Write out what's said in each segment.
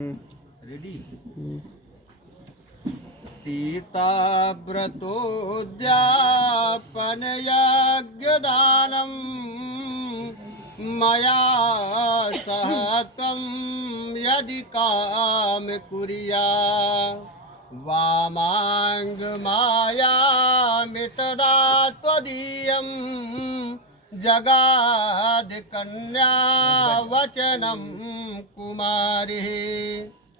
Ready. तीर्थव्रतोद्यापन यज्ञदानं मया सह त्वं यदि काम कुर्या वामाङ्गमायामितदा त्वदीयं जगादकन्या वचनम कुमारी।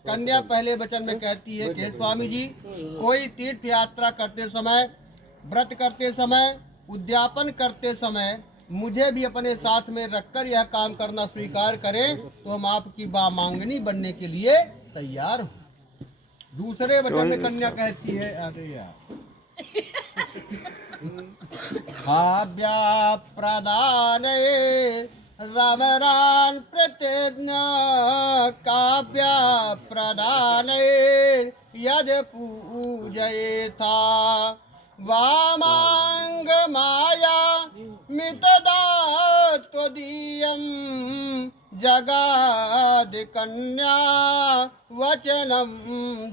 कन्या पहले वचन में कहती है कि स्वामी जी, कोई तीर्थ यात्रा करते समय, व्रत करते समय, उद्यापन करते समय मुझे भी अपने साथ में रखकर यह काम करना स्वीकार करें तो हम आपकी वामांगनी बनने के लिए तैयार हो। दूसरे वचन में कन्या कहती है, अरे यार, काव्या प्रदाने रमरान प्रतिज्ञा काव्या प्रदाने यद पूजयेथा वामांग माया मितदा त्वदीयं जगाद कन्या वचनम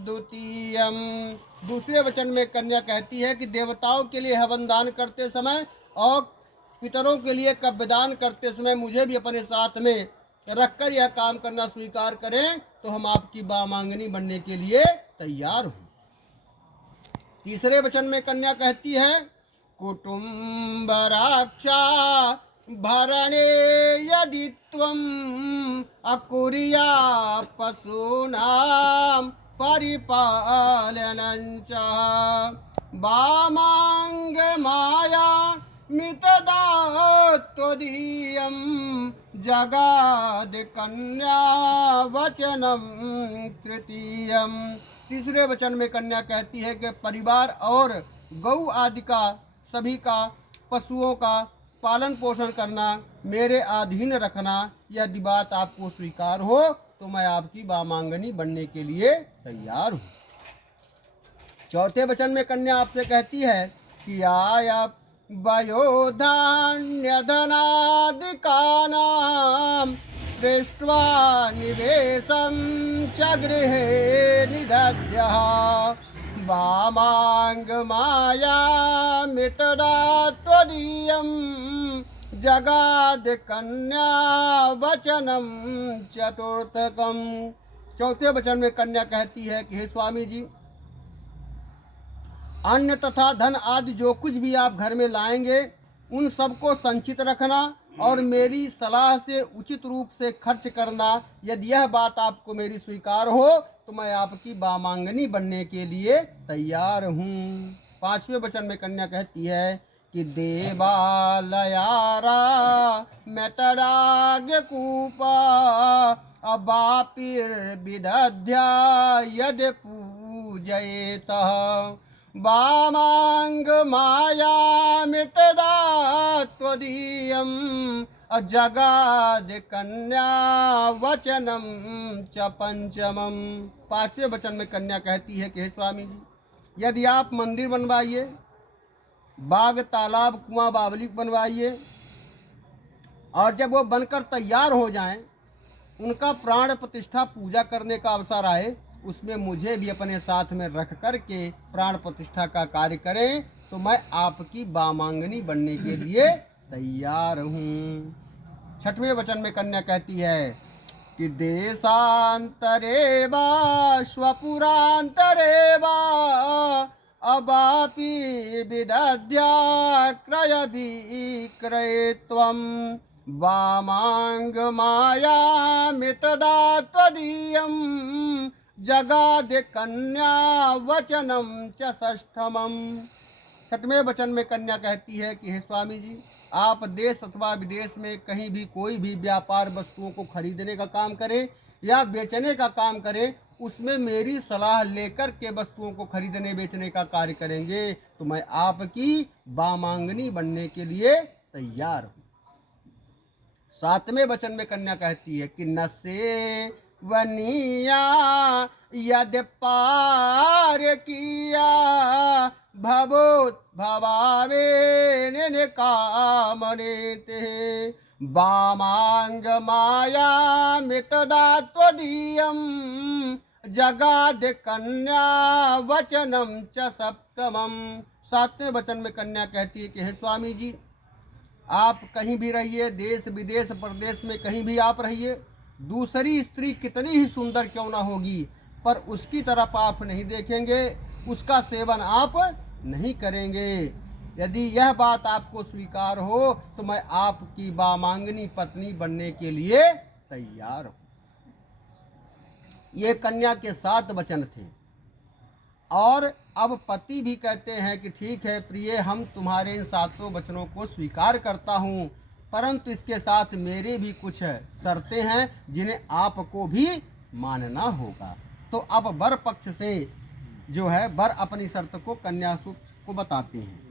द्वितीयम। दूसरे वचन में कन्या कहती है कि देवताओं के लिए हवन दान करते समय और पितरों के लिए कब्यदान करते समय मुझे भी अपने साथ में रखकर यह काम करना स्वीकार करें तो हम आपकी वामांगनी बनने के लिए तैयार हो। तीसरे वचन में कन्या कहती है, कुटुंब रक्षा भरणे यदि त्वं अकुर्या पशूनां परिपालनञ्च वामांग माया मितदा त्वदीयं जगाद कन्या वचनम तृतीयम। तीसरे वचन में कन्या कहती है कि परिवार और गौ आदि का सभी का पशुओं का पालन पोषण करना, मेरे अधीन रखना, यदि बात आपको स्वीकार हो तो मैं आपकी वामांगनी बनने के लिए तैयार हूँ। चौथे वचन में कन्या आपसे कहती है कि आया वयोधान्य धनादिकानां दृष्ट्वा निवेशं च गृहे निदध्यः वामांग माया मितदा त्वदीयं जगाद कन्या वचनम चतुर्थकम। चौथे वचन में कन्या कहती है कि हे स्वामी जी, अन्न तथा धन आदि जो कुछ भी आप घर में लाएंगे उन सबको संचित रखना और मेरी सलाह से उचित रूप से खर्च करना। यदि यह बात आपको मेरी स्वीकार हो तो मैं आपकी वामांगनी बनने के लिए तैयार हूँ। पांचवें वचन में कन्या कहती है कि देवालयारा मेतडाग्य कूपा अबापिर विदध्या यद पूजयेतः वामांग माया मितदा त्वदीयं जगाद कन्या वचनम च पंचमम। पांचवें वचन में कन्या कहती है कि हे स्वामी जी, यदि आप मंदिर बनवाइए, बाग तालाब कुआं बावली बनवाइए और जब वो बनकर तैयार हो जाएं, उनका प्राण प्रतिष्ठा पूजा करने का अवसर आए, उसमें मुझे भी अपने साथ में रख कर के प्राण प्रतिष्ठा का कार्य करें तो मैं आपकी वामांगनी बनने के लिए तैयार हूँ। छठवें वचन में कन्या कहती है कि देशांतरे वा स्वपुरांतरे वा अबापि विदध्या क्रय विक्रयत्वं वामांग माया मितदा त्वदीयं जगाद कन्या वचनम च षष्ठमम। छठवें वचन में कन्या कहती है कि हे स्वामी जी, आप देश अथवा विदेश में कहीं भी कोई भी व्यापार वस्तुओं को खरीदने का काम करें या बेचने का काम करें, उसमें मेरी सलाह लेकर के वस्तुओं को खरीदने बेचने का कार्य करेंगे तो मैं आपकी वामांगनी बनने के लिए तैयार हूँ। सातवें वचन में कन्या कहती है कि न से वनिया यद पार किया भवोत भवावे कामनेते वामांग माया मितदा त्वदीयं जगाद कन्या वचनम च सप्तमम। सातवें वचन में कन्या कहती है कि हे स्वामी जी, आप कहीं भी रहिए, देश विदेश प्रदेश में कहीं भी आप रहिए, दूसरी स्त्री कितनी ही सुंदर क्यों ना होगी, पर उसकी तरफ आप नहीं देखेंगे, उसका सेवन आप नहीं करेंगे। यदि यह बात आपको स्वीकार हो तो मैं आपकी वामांगनी पत्नी बनने के लिए तैयार हूं। ये कन्या के 7 वचन थे। और अब पति भी कहते हैं कि ठीक है प्रिय, हम तुम्हारे इन 7 वचनों को स्वीकार करता हूँ, परंतु इसके साथ मेरे भी कुछ शर्तें हैं जिन्हें आपको भी मानना होगा। तो अब वर पक्ष से जो है वर अपनी शर्त को कन्या को बताते हैं।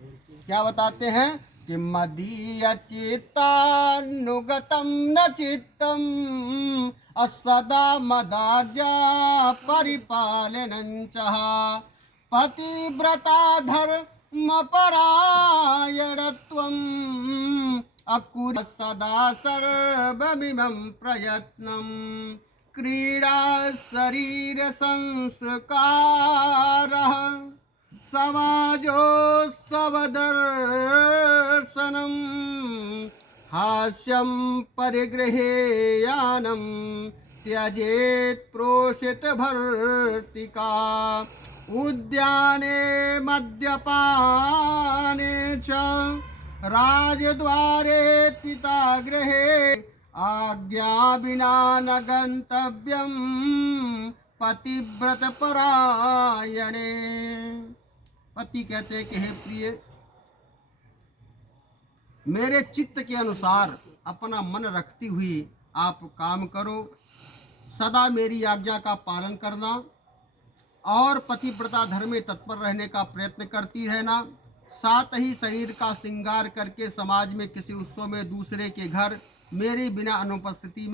क्या बताते हैं कि मदीय चित्तानुगतम न चित्तम असदा मदाज्ञा परिपालनं च पतिव्रता धर्मपरायणत्वम् अकुर् सदा सर्वमिमं प्रयत्नं क्रीडा शरीर संस्कारः समाजोत्सवदर्शनं हास्यं परिगृहेयानं त्यजेत् प्रोषितभर्तिका उद्याने मद्यपाने च राजद्वारे पितागृहे आज्ञा विना न गन्तव्यं पतिव्रत परायणे। पति कहते हैं कि हे प्रिय, मेरे चित्त के अनुसार अपना मन रखती हुई आप काम करो, सदा मेरी आज्ञा का पालन करना और पतिव्रता धर्म में तत्पर रहने का प्रयत्न करती रहना, साथ ही शरीर का श्रृंगार करके समाज में किसी उत्सव में दूसरे के घर मेरी बिना अनुपस्थिति में